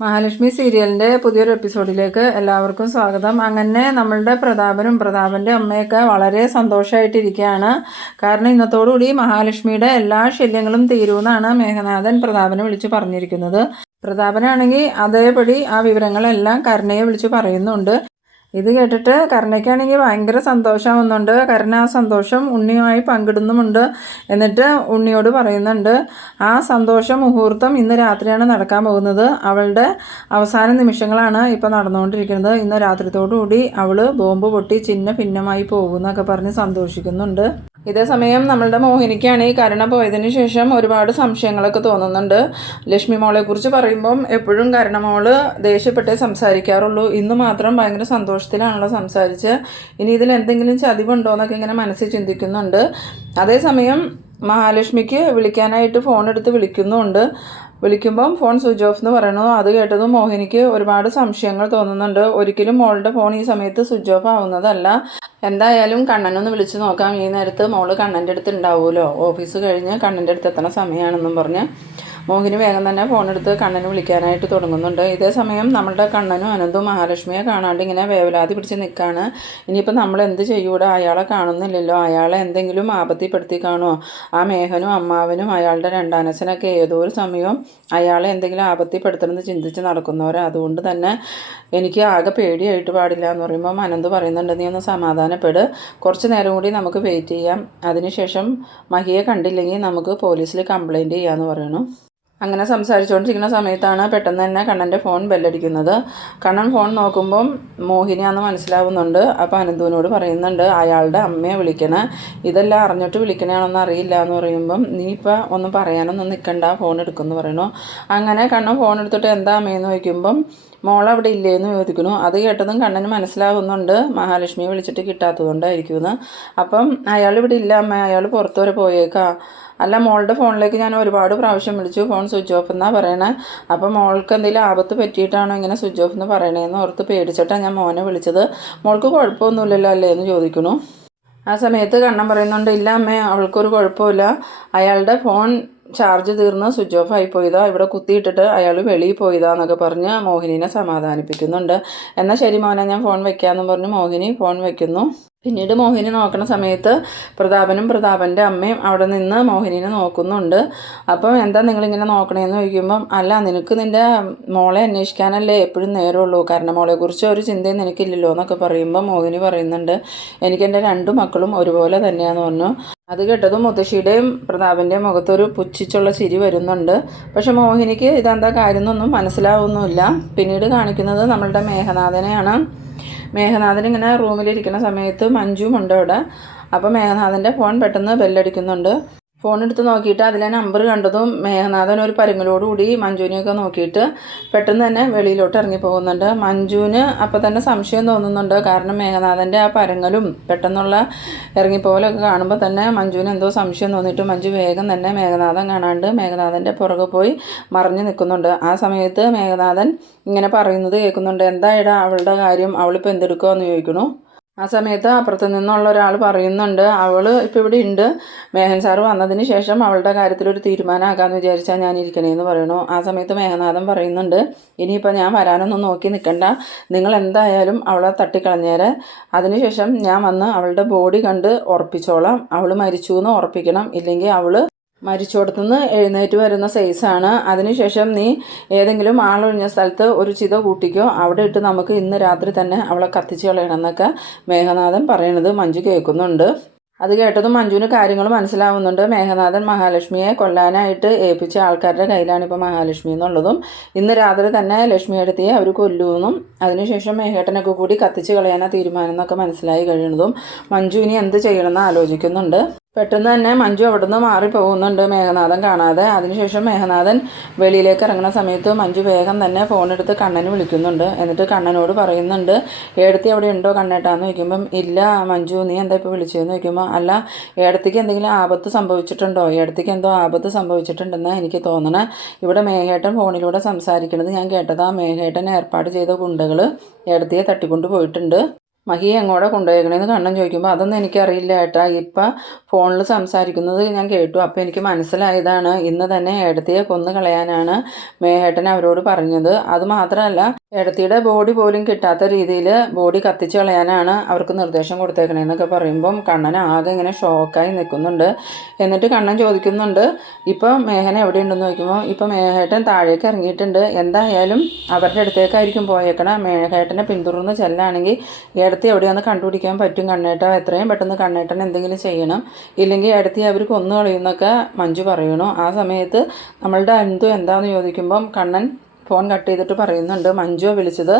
മഹാലക്ഷ്മി സീരിയലിന്റെ പുതിയൊരു എപ്പിസോഡിലേക്ക് എല്ലാവർക്കും സ്വാഗതം. അങ്ങനെ നമ്മളുടെ പ്രതാപനും പ്രതാപന്റെ അമ്മയൊക്കെ വളരെ സന്തോഷമായിട്ടിരിക്കുകയാണ് കാരണം ഇന്നത്തോടുകൂടി മഹാലക്ഷ്മിയുടെ എല്ലാ ശല്യങ്ങളും തീരുമെന്നാണ് മേഘനാഥൻ പ്രതാപനെ വിളിച്ച് പറഞ്ഞിരിക്കുന്നത്. പ്രതാപനാണെങ്കിൽ അതേപടി ആ വിവരങ്ങളെല്ലാം കരുണയെ വിളിച്ചു പറയുന്നുണ്ട്. ഇത് കേട്ടിട്ട് കരുണയ്ക്കാണെങ്കിൽ ഭയങ്കര സന്തോഷമാവുന്നുണ്ട്. കരുണ ആ സന്തോഷം ഉണ്ണിയുമായി പങ്കിടുന്നുമുണ്ട് എന്നിട്ട് ഉണ്ണിയോട് പറയുന്നുണ്ട് ആ സന്തോഷ മുഹൂർത്തം ഇന്ന് രാത്രിയാണ് നടക്കാൻ പോകുന്നത്. അവളുടെ അവസാന നിമിഷങ്ങളാണ് ഇപ്പോൾ നടന്നുകൊണ്ടിരിക്കുന്നത്. ഇന്ന് രാത്രിത്തോടുകൂടി അവൾ ബോംബ് പൊട്ടി ചിന്ന ഭിന്നമായി പോകുമെന്നൊക്കെ പറഞ്ഞ് സന്തോഷിക്കുന്നുണ്ട്. ഇതേ സമയം നമ്മളുടെ മോഹിനിക്കാണ് ഈ കരുണ പോയതിന് ശേഷം ഒരുപാട് സംശയങ്ങളൊക്കെ തോന്നുന്നുണ്ട്. ലക്ഷ്മി മോളെക്കുറിച്ച് പറയുമ്പം എപ്പോഴും കരുണ മോൾ ദേഷ്യപ്പെട്ടേ സംസാരിക്കാറുള്ളൂ. ഇന്ന് മാത്രം ഭയങ്കര സന്തോഷത്തിലാണല്ലോ സംസാരിച്ച്. ഇനി ഇതിൽ എന്തെങ്കിലും ചതിവുണ്ടോ എന്നൊക്കെ ഇങ്ങനെ മനസ്സിൽ ചിന്തിക്കുന്നുണ്ട്. അതേസമയം മഹാലക്ഷ്മിക്ക് വിളിക്കാനായിട്ട് ഫോൺ എടുത്ത് വിളിക്കുന്നുണ്ട്. വിളിക്കുമ്പം ഫോൺ സ്വിച്ച് ഓഫ് എന്ന് പറയണു അത് കേട്ടതും മോഹിനിക്ക് ഒരുപാട് സംശയങ്ങൾ തോന്നുന്നുണ്ട്. ഒരിക്കലും മോളുടെ ഫോൺ ഈ സമയത്ത് സ്വിച്ച് ഓഫ് ആവുന്നതല്ല. എന്തായാലും കണ്ണനൊന്ന് വിളിച്ച് നോക്കാം. ഈ നേരത്ത് മോൾ കണ്ണന്റെ അടുത്ത് ഉണ്ടാവുമല്ലോ? ഓഫീസ് കഴിഞ്ഞ് കണ്ണന്റെ അടുത്ത് എത്തണ സമയമാണെന്നും പറഞ്ഞ്. മോഹിനി വേഗം തന്നെ ഫോൺ എടുത്ത് കണ്ണന് വിളിക്കാനായിട്ട് തുടങ്ങുന്നുണ്ട്. ഇതേ സമയം നമ്മളുടെ കണ്ണനും അനന്തും മഹാലക്ഷ്മിയെ കാണാണ്ട് ഇങ്ങനെ വേവലാതി പിടിച്ച് നിൽക്കുകയാണ് ഇനിയിപ്പോൾ നമ്മൾ എന്ത് ചെയ്യൂടെ? അയാളെ കാണുന്നില്ലല്ലോ. അയാളെ എന്തെങ്കിലും ആപത്തിപ്പെടുത്തി കാണുമോ ആ മേഘനും അമ്മാവനും അയാളുടെ രണ്ടാനച്ഛനൊക്കെ ഏതോ ഒരു സമയവും അയാളെ എന്തെങ്കിലും ആപത്തിപ്പെടുത്തണമെന്ന് ചിന്തിച്ച് നടക്കുന്നവരെ. അതുകൊണ്ട് തന്നെ എനിക്ക് ആകെ പേടിയായിട്ട് പാടില്ല എന്ന് പറയുമ്പോൾ അനന്ത് പറയുന്നുണ്ട് നീ ഒന്ന് സമാധാനപ്പെട്. കുറച്ച് നേരം കൂടി നമുക്ക് വെയിറ്റ് ചെയ്യാം. അതിനുശേഷം മഹിയെ കണ്ടില്ലെങ്കിൽ നമുക്ക് പോലീസിൽ കംപ്ലയിന്റ് ചെയ്യാമെന്ന് പറയണു. അങ്ങനെ സംസാരിച്ചുകൊണ്ടിരിക്കുന്ന സമയത്താണ് പെട്ടെന്ന് തന്നെ കണ്ണന്റെ ഫോൺ ബെല്ലടിക്കുന്നത്. കണ്ണൻ ഫോൺ നോക്കുമ്പം മോഹിനിയാന്ന് മനസ്സിലാവുന്നുണ്ട്. അപ്പോൾ അനന്തുവിനോട് പറയുന്നുണ്ട് അയാളുടെ അമ്മയെ വിളിക്കണേ. ഇതെല്ലാം അറിഞ്ഞിട്ട് വിളിക്കണേണെന്ന് അറിയില്ല എന്ന് പറയുമ്പം നീ ഇപ്പോൾ ഒന്നും പറയാനൊന്നും നിൽക്കണ്ട ഫോൺ എടുക്കുമെന്ന് പറയണു. അങ്ങനെ കണ്ണൻ ഫോൺ എടുത്തിട്ട് എന്താ അമ്മയെന്ന് ചോദിക്കുമ്പം മോൾ അവിടെ ഇല്ലേന്ന് ചോദിക്കുന്നു. അത് കേട്ടതും കണ്ണന് മനസ്സിലാവുന്നുണ്ട്. മഹാലക്ഷ്മിയെ വിളിച്ചിട്ട് കിട്ടാത്തതുകൊണ്ടായിരിക്കുമെന്ന് അപ്പം അയാൾ ഇവിടെ ഇല്ല അമ്മ. അയാൾ പുറത്തു വരെ പോയേക്കാ. അല്ല മോളുടെ ഫോണിലേക്ക് ഞാൻ ഒരുപാട് പ്രാവശ്യം വിളിച്ചു. ഫോൺ സ്വിച്ച് ഓഫ് എന്നാണ് പറയണേ. അപ്പം മോൾക്ക് എന്തെങ്കിലും ആപത്ത് പറ്റിയിട്ടാണോ ഇങ്ങനെ സ്വിച്ച് ഓഫ് എന്ന് പറയണേന്ന് ഓർത്ത് പേടിച്ചിട്ടാണ് ഞാൻ മോനെ വിളിച്ചത്. മോൾക്ക് കുഴപ്പമൊന്നുമില്ലല്ലോ അല്ലേ എന്ന് ചോദിക്കുന്നു. ആ സമയത്ത് കണ്ണൻ പറയുന്നുണ്ട് ഇല്ല അമ്മേ അവൾക്കൊരു കുഴപ്പമില്ല. അയാളുടെ ഫോൺ ചാർജ് തീർന്ന് സ്വിച്ച് ഓഫ് ആയി പോയതാ. ഇവിടെ കുത്തിയിട്ടിട്ട് അയാൾ വെളിയിൽ പോയതാ എന്നൊക്കെ പറഞ്ഞ് മോഹിനിനെ സമാധാനിപ്പിക്കുന്നുണ്ട്. എന്നാൽ ശരി മോനെ ഞാൻ ഫോൺ വെക്കാമെന്ന് പറഞ്ഞ് മോഹിനി ഫോൺ വെക്കുന്നു. പിന്നീട് മോഹിനി നോക്കുന്ന സമയത്ത് പ്രതാപനും പ്രതാപന്റെ അമ്മയും അവിടെ നിന്ന് മോഹിനിനെ നോക്കുന്നുണ്ട്. അപ്പം എന്താ നിങ്ങളിങ്ങനെ നോക്കണേന്ന് ചോദിക്കുമ്പം അല്ല നിനക്ക് നിന്റെ മോളെ അന്വേഷിക്കാനല്ലേ എപ്പോഴും നേരമുള്ളൂ? കാരണം മോളെക്കുറിച്ച് ഒരു ചിന്തയും നിനക്കില്ലല്ലോ എന്നൊക്കെ പറയുമ്പോൾ മോഹിനി പറയുന്നുണ്ട്. എനിക്കെന്റെ രണ്ടു മക്കളും ഒരുപോലെ തന്നെയാന്ന് പറഞ്ഞു. അത് കേട്ടതും മുത്തശ്ശിയുടെയും പ്രതാപന്റെയും മുഖത്തൊരു പുച്ഛിച്ചുള്ള ചിരി വരുന്നുണ്ട്. പക്ഷെ മോഹിനിക്ക് ഇതെന്താ കാര്യം എന്നൊന്നും മനസ്സിലാവുന്നുമില്ല. പിന്നീട് കാണിക്കുന്നത് നമ്മളുടെ മേഘനാഥനെയാണ്. മേഘനാഥൻ ഇങ്ങനെ റൂമിലിരിക്കുന്ന സമയത്ത് മഞ്ജുവും ഉണ്ട് അവിടെ. അപ്പോൾ മേഘനാഥന്റെ ഫോൺ പെട്ടെന്ന് ബെല്ലടിക്കുന്നുണ്ട് ഫോൺ എടുത്ത് നോക്കിയിട്ട് അതിലെ നമ്പർ കണ്ടതും മേഘനാഥൻ ഒരു പരുങ്ങലോടുകൂടി മഞ്ജുവിനെയൊക്കെ നോക്കിയിട്ട് പെട്ടെന്ന് തന്നെ വെളിയിലോട്ട് ഇറങ്ങി പോകുന്നുണ്ട് മഞ്ജുവിന് അപ്പോൾ തന്നെ സംശയം തോന്നുന്നുണ്ട്. കാരണം മേഘനാഥന്റെ ആ പരങ്ങലും പെട്ടെന്നുള്ള ഇറങ്ങിപ്പോകലൊക്കെ കാണുമ്പോൾ തന്നെ മഞ്ജുവിന് എന്തോ സംശയം തോന്നിയിട്ട് മഞ്ജു വേഗം തന്നെ മേഘനാഥൻ കാണാണ്ട് മേഘനാഥന്റെ പുറകെ പോയി മറിഞ്ഞു നിൽക്കുന്നുണ്ട്. ആ സമയത്ത് മേഘനാഥൻ ഇങ്ങനെ പറയുന്നത് കേൾക്കുന്നുണ്ട്. എന്തായിടാ അവളുടെ കാര്യം? അവളിപ്പോൾ എന്തെടുക്കുമെന്ന് ചോദിക്കണു. ആ സമയത്ത് അപ്പുറത്ത് നിന്നുള്ള ഒരാൾ പറയുന്നുണ്ട് അവൾ ഇപ്പോൾ ഇവിടെ ഉണ്ട്. മേഹൻ സാറ് വന്നതിന് ശേഷം അവളുടെ കാര്യത്തിലൊരു തീരുമാനമാക്കാമെന്ന് വിചാരിച്ചാൽ ഞാൻ ഇരിക്കണേന്ന് പറയണു. ആ സമയത്ത് മേഘനാഥൻ പറയുന്നുണ്ട് ഇനിയിപ്പോൾ ഞാൻ വരാനൊന്നും നോക്കി നിൽക്കണ്ട നിങ്ങൾ എന്തായാലും അവളെ തട്ടിക്കളഞ്ഞേരെ. അതിനുശേഷം ഞാൻ വന്ന് അവളുടെ ബോഡി കണ്ട് ഉറപ്പിച്ചോളാം. അവൾ മരിച്ചു എന്ന് ഉറപ്പിക്കണം. ഇല്ലെങ്കിൽ അവൾ മരിച്ചോടത്തുനിന്ന് എഴുന്നേറ്റ് വരുന്ന സൈസാണ്. അതിനുശേഷം നീ ഏതെങ്കിലും ആളൊഴിഞ്ഞ സ്ഥലത്ത് ഒരു ചിത കൂട്ടിക്കോ. അവിടെ ഇട്ട് നമുക്ക് ഇന്ന് രാത്രി തന്നെ അവളെ കത്തിച്ച് കളയണമെന്നൊക്കെ മേഘനാഥൻ പറയണത് മഞ്ജു കേൾക്കുന്നുണ്ട്. അത് കേട്ടതും മഞ്ജുവിന് കാര്യങ്ങൾ മനസ്സിലാവുന്നുണ്ട്. മേഘനാഥൻ മഹാലക്ഷ്മിയെ കൊല്ലാനായിട്ട് ഏൽപ്പിച്ച ആൾക്കാരുടെ കയ്യിലാണ് ഇപ്പോൾ മഹാലക്ഷ്മി എന്നുള്ളതും. ഇന്ന് രാത്രി തന്നെ ലക്ഷ്മി എടുത്തിയെ അവർ കൊല്ലുമെന്നും അതിനുശേഷം മേഘേട്ടനൊക്കെ കൂടി കത്തിച്ച് കളയാനാണ് തീരുമാനം എന്നൊക്കെ മനസ്സിലായി കഴിയുന്നതും മഞ്ജു ഇനി എന്ത് ചെയ്യണമെന്ന് ആലോചിക്കുന്നുണ്ട്. പെട്ടെന്ന് തന്നെ മഞ്ജു അവിടുന്ന് മാറി പോകുന്നുണ്ട് മേഘനാഥൻ കാണാതെ. അതിനുശേഷം മേഘനാഥൻ വെളിയിലേക്ക് ഇറങ്ങുന്ന സമയത്ത് മഞ്ജു വേഗം തന്നെ ഫോണെടുത്ത് കണ്ണന് വിളിക്കുന്നുണ്ട്. എന്നിട്ട് കണ്ണനോട് പറയുന്നുണ്ട് ഏടത്തി അവിടെ ഉണ്ടോ കണ്ണേട്ടാന്ന് ചോദിക്കുമ്പം ഇല്ല മഞ്ജു നീ എന്താ ഇപ്പോൾ വിളിച്ചതെന്ന് ചോദിക്കുമ്പോൾ അല്ല ഏടത്തിക്ക് എന്തെങ്കിലും ആപത്ത് സംഭവിച്ചിട്ടുണ്ടോ? ഏടത്തിക്ക് എന്തോ ആപത്ത് സംഭവിച്ചിട്ടുണ്ടെന്ന് എനിക്ക് തോന്നണേ. ഇവിടെ മേഘേട്ടൻ ഫോണിലൂടെ സംസാരിക്കുന്നത് ഞാൻ കേട്ടതാ. മേഘേട്ടൻ ഏർപ്പാട് ചെയ്ത ഗുണ്ടകൾ ഏടത്തിയെ തട്ടിക്കൊണ്ട് പോയിട്ടുണ്ട്. മഹിയെ എങ്ങോടെ കൊണ്ടുപോയേക്കണേന്ന് കണ്ണൻ ചോദിക്കുമ്പോൾ അതൊന്നും എനിക്കറിയില്ല ഏട്ടാ. ഇപ്പം ഫോണിൽ സംസാരിക്കുന്നത് ഞാൻ കേട്ടു. അപ്പോൾ എനിക്ക് മനസ്സിലായതാണ്. ഇന്ന് തന്നെ ഏടത്തിയെ കൊന്നു കളയാനാണ് മേഹേട്ടൻ അവരോട് പറഞ്ഞത്. അത് മാത്രമല്ല ഏടത്തിയുടെ ബോഡി പോലും കിട്ടാത്ത രീതിയിൽ ബോഡി കത്തിച്ച് കളയാനാണ് അവർക്ക് നിർദ്ദേശം കൊടുത്തേക്കണേന്നൊക്കെ പറയുമ്പം കണ്ണൻ ആകെ ഇങ്ങനെ ഷോക്കായി നിൽക്കുന്നുണ്ട്. എന്നിട്ട് കണ്ണൻ ചോദിക്കുന്നുണ്ട് ഇപ്പോൾ മേഹന എവിടെയുണ്ടെന്ന് ചോദിക്കുമ്പോൾ ഇപ്പോൾ മേഹേട്ടൻ താഴേക്ക് ഇറങ്ങിയിട്ടുണ്ട്. എന്തായാലും അവരുടെ അടുത്തേക്കായിരിക്കും പോയേക്കണം. മേഹേട്ടനെ പിന്തുടർന്ന് ചെല്ലാണെങ്കിൽ ഇടത്തി എവിടെയാണെന്ന് കണ്ടുപിടിക്കാൻ പറ്റും കണ്ണേട്ട. എത്രയും പെട്ടെന്ന് കണ്ണേട്ടൻ എന്തെങ്കിലും ചെയ്യണം. ഇല്ലെങ്കിൽ ഇടത്തി അവർ കൊന്നു കളയുന്നൊക്കെ മഞ്ജു പറയണു. ആ സമയത്ത് നമ്മളുടെ അന്തു എന്താണെന്ന് ചോദിക്കുമ്പം കണ്ണൻ ഫോൺ കട്ട് ചെയ്തിട്ട് പറയുന്നുണ്ട്. മഞ്ജു വിളിച്ചത്.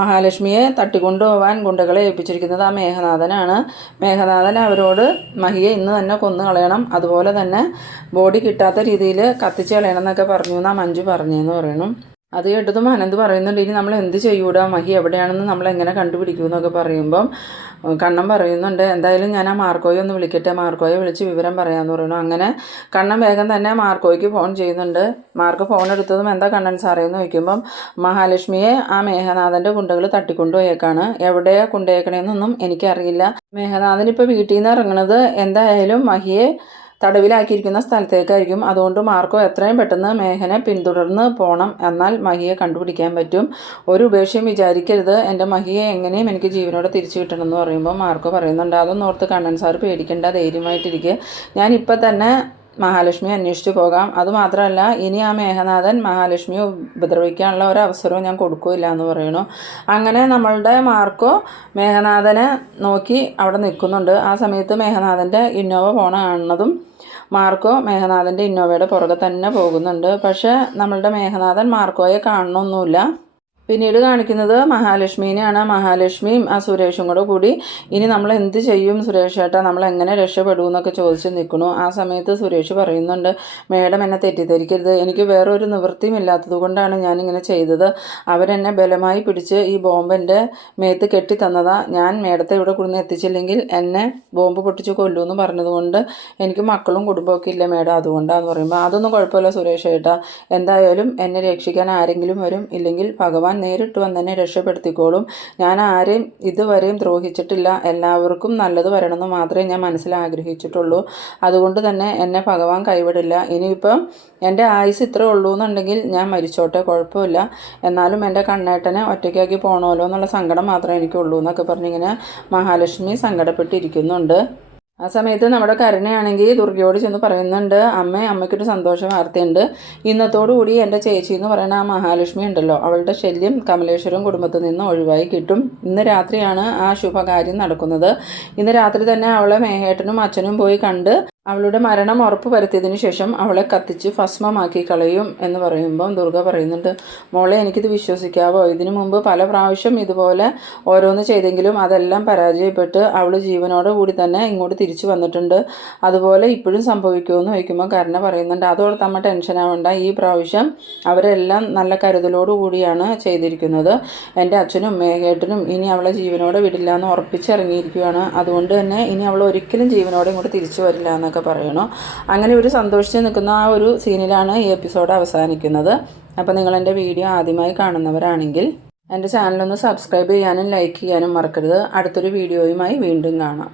മഹാലക്ഷ്മിയെ തട്ടിക്കൊണ്ടുപോകാൻ ഗുണ്ടകളെ ഏൽപ്പിച്ചിരിക്കുന്നത് ആ മേഘനാഥനാണ്. മേഘനാഥൻ അവരോട് മഹിയെ ഇന്ന് തന്നെ കൊന്നു കളയണം. അതുപോലെ തന്നെ ബോഡി കിട്ടാത്ത രീതിയിൽ കത്തിച്ച് കളയണം എന്നൊക്കെ പറഞ്ഞു എന്നാൽ മഞ്ജു പറഞ്ഞു എന്ന് പറയണം അത് കേട്ടതും അനന്ത് പറയുന്നുണ്ട് ഇനി നമ്മൾ എന്ത് ചെയ്യൂടാ? മഹി എവിടെയാണെന്ന് നമ്മൾ എങ്ങനെ കണ്ടുപിടിക്കും? എന്നൊക്കെ പറയുമ്പം കണ്ണൻ പറയുന്നുണ്ട് എന്തായാലും ഞാൻ ആ മാർക്കോയെ ഒന്ന് വിളിക്കട്ടെ. മാർക്കോയെ വിളിച്ച് വിവരം പറയാമെന്ന് പറയുന്നു. അങ്ങനെ കണ്ണൻ വേഗം തന്നെ മാർക്കോയ്ക്ക് ഫോൺ ചെയ്യുന്നുണ്ട്. മാർക്ക് ഫോൺ എടുത്തതും എന്താ കണ്ണൻ സാറേ എന്ന് ചോദിക്കുമ്പം മഹാലക്ഷ്മിയെ ആ മേഘനാഥന്റെ കുണ്ടകൾ തട്ടിക്കൊണ്ടുപോയേക്കാണ്. എവിടെയാണ് കൊണ്ടുപോയേക്കണേന്നൊന്നും എനിക്കറിയില്ല. മേഘനാഥൻ ഇപ്പോൾ വീട്ടിൽ നിന്ന് ഇറങ്ങണത് എന്തായാലും മഹിയെ തടവിലാക്കിയിരിക്കുന്ന സ്ഥലത്തേക്കായിരിക്കും. അതുകൊണ്ട് മാർക്കോ എത്രയും പെട്ടെന്ന് മേഘനെ പിന്തുടർന്ന് പോകണം എന്നാൽ മഹിയെ കണ്ടുപിടിക്കാൻ പറ്റും. ഒരു ഉപേക്ഷയും വിചാരിക്കരുത്. എന്റെ മഹിയെ എങ്ങനെയും എനിക്ക് ജീവനോടെ തിരിച്ചു കിട്ടണമെന്ന് പറയുമ്പോൾ മാർക്കോ പറയുന്നുണ്ട് അതൊന്നും ഓർത്ത് കണ്ണൻ സാർ പേടിക്കേണ്ട ധൈര്യമായിട്ടിരിക്കുക ഞാൻ ഇപ്പം തന്നെ മഹാലക്ഷ്മി അന്വേഷിച്ചു പോകാം. അതുമാത്രമല്ല ഇനി ആ മേഘനാഥൻ മഹാലക്ഷ്മിയെ ഉപദ്രവിക്കാനുള്ള ഒരു അവസരവും ഞാൻ കൊടുക്കില്ല എന്ന് പറയുന്നു. അങ്ങനെ നമ്മളുടെ മാർക്കോ മേഘനാഥനെ നോക്കി അവിടെ നിൽക്കുന്നുണ്ട്. ആ സമയത്ത് മേഘനാഥന്റെ ഇന്നോവ പോണ കാണുന്നതും മാർക്കോ മേഘനാഥന്റെ ഇന്നോവയുടെ പുറകെ തന്നെ പോകുന്നുണ്ട്. പക്ഷേ നമ്മളുടെ മേഘനാഥൻ മാർക്കോയെ കാണണമൊന്നുമില്ല. പിന്നീട് കാണിക്കുന്നത് മഹാലക്ഷ്മീനെയാണ്. മഹാലക്ഷ്മിയും ആ സുരേഷും കൂടെ കൂടി ഇനി നമ്മൾ എന്ത് ചെയ്യും? സുരേഷ് ഏട്ടാ നമ്മൾ എങ്ങനെ രക്ഷപ്പെടും എന്നൊക്കെ ചോദിച്ച് നിൽക്കണു ആ സമയത്ത് സുരേഷ് പറയുന്നുണ്ട് മേഡം എന്നെ തെറ്റിദ്ധരിക്കരുത്. എനിക്ക് വേറൊരു നിവൃത്തിയും ഇല്ലാത്തത് കൊണ്ടാണ് ഞാനിങ്ങനെ ചെയ്തത്. അവരെന്നെ ബലമായി പിടിച്ച് ഈ ബോംബെന്റെ മേത്ത് കെട്ടി തന്നതാ. ഞാൻ മേഡത്തെ ഇവിടെ കൊടുന്ന് എത്തിച്ചില്ലെങ്കിൽ എന്നെ ബോംബ് പൊട്ടിച്ച് കൊല്ലുമെന്ന് പറഞ്ഞതുകൊണ്ട് എനിക്ക് മക്കളും കുടുംബമൊക്കെ ഇല്ല മേഡം അതുകൊണ്ടാന്ന് പറയുമ്പോൾ അതൊന്നും കുഴപ്പമില്ല സുരേഷ് ഏട്ടാ. എന്തായാലും എന്നെ രക്ഷിക്കാൻ ആരെങ്കിലും വരും. ഇല്ലെങ്കിൽ ഭഗവാൻ നേരിട്ട് വന്നെന്നെ രക്ഷപ്പെടുത്തിക്കോളും. ഞാൻ ആരെയും ഇതുവരെയും ദ്രോഹിച്ചിട്ടില്ല. എല്ലാവർക്കും നല്ലത് വരണമെന്ന് മാത്രമേ ഞാൻ മനസ്സിൽ ആഗ്രഹിച്ചിട്ടുള്ളൂ. അതുകൊണ്ട് തന്നെ എന്നെ ഭഗവാൻ കൈവിടില്ല. ഇനിയിപ്പം എന്റെ ആയുസ് ഇത്രേ ഉള്ളൂ എന്നുണ്ടെങ്കിൽ ഞാൻ മരിച്ചോട്ടെ കുഴപ്പമില്ല. എന്നാലും എന്റെ കണ്ണേട്ടനെ ഒറ്റയ്ക്കാക്കി പോകണമല്ലോ എന്നുള്ള സങ്കടം മാത്രമേ എനിക്കുള്ളൂ എന്നൊക്കെ പറഞ്ഞിങ്ങനെ മഹാലക്ഷ്മി സങ്കടപ്പെട്ടിരിക്കുന്നുണ്ട്. ആ സമയത്ത് നമ്മുടെ കരുണയാണെങ്കിൽ ദുർഗയോട് ചെന്ന് പറയുന്നുണ്ട് അമ്മ അമ്മയ്ക്കൊരു സന്തോഷ വാർത്തയുണ്ട്. ഇന്നത്തോടുകൂടി എന്റെ ചേച്ചി എന്ന് പറയുന്ന ആ മഹാലക്ഷ്മി ഉണ്ടല്ലോ അവളുടെ ശല്യം കമലേശ്വരം കുടുംബത്തിൽ നിന്ന് ഒഴിവായി കിട്ടും. ഇന്ന് രാത്രിയാണ് ആ ശുഭകാര്യം നടക്കുന്നത്. ഇന്ന് രാത്രി തന്നെ അവളെ മേഹേട്ടനും അച്ഛനും പോയി കണ്ട് അവളുടെ മരണം ഉറപ്പ് വരുത്തിയതിനു ശേഷം അവളെ കത്തിച്ച് ഭസ്മമാക്കി കളയും എന്ന് പറയുമ്പം ദുർഗ പറയുന്നുണ്ട് മോളെ എനിക്കിത് വിശ്വസിക്കാവോ? ഇതിനു മുമ്പ് പല പ്രാവശ്യം ഇതുപോലെ ഓരോന്ന് ചെയ്തെങ്കിലും അതെല്ലാം പരാജയപ്പെട്ട് അവൾ ജീവനോടെ കൂടി തന്നെ ഇങ്ങോട്ട് തിരിച്ചു വന്നിട്ടുണ്ട്. അതുപോലെ ഇപ്പോഴും സംഭവിക്കുമെന്ന് ചോദിക്കുമ്പോൾ കരുണ പറയുന്നുണ്ട് അതോടത്ത് അമ്മ ടെൻഷൻ ആവണ്ട ഈ പ്രാവശ്യം അവരെല്ലാം നല്ല കരുതലോടു കൂടിയാണ് ചെയ്തിരിക്കുന്നത്. എന്റെ അച്ഛനും മേഘേട്ടനും ഇനി അവളെ ജീവനോടെ വിടില്ല എന്ന് ഉറപ്പിച്ചിറങ്ങിയിരിക്കുകയാണ്. അതുകൊണ്ട് തന്നെ ഇനി അവൾ ഒരിക്കലും ജീവനോടെ ഇങ്ങോട്ട് തിരിച്ചു വരില്ല എന്നൊക്കെ പറയണു അങ്ങനെ ഒരു സന്തോഷിച്ച് നിൽക്കുന്ന ആ ഒരു സീനിലാണ് ഈ എപ്പിസോഡ് അവസാനിക്കുന്നത്. അപ്പോൾ നിങ്ങൾ എന്റെ വീഡിയോ ആദ്യമായി കാണുന്നവരാണെങ്കിൽ എന്റെ ചാനലൊന്ന് സബ്സ്ക്രൈബ് ചെയ്യാനും ലൈക്ക് ചെയ്യാനും മറക്കരുത്. അടുത്തൊരു വീഡിയോയുമായി വീണ്ടും കാണാം.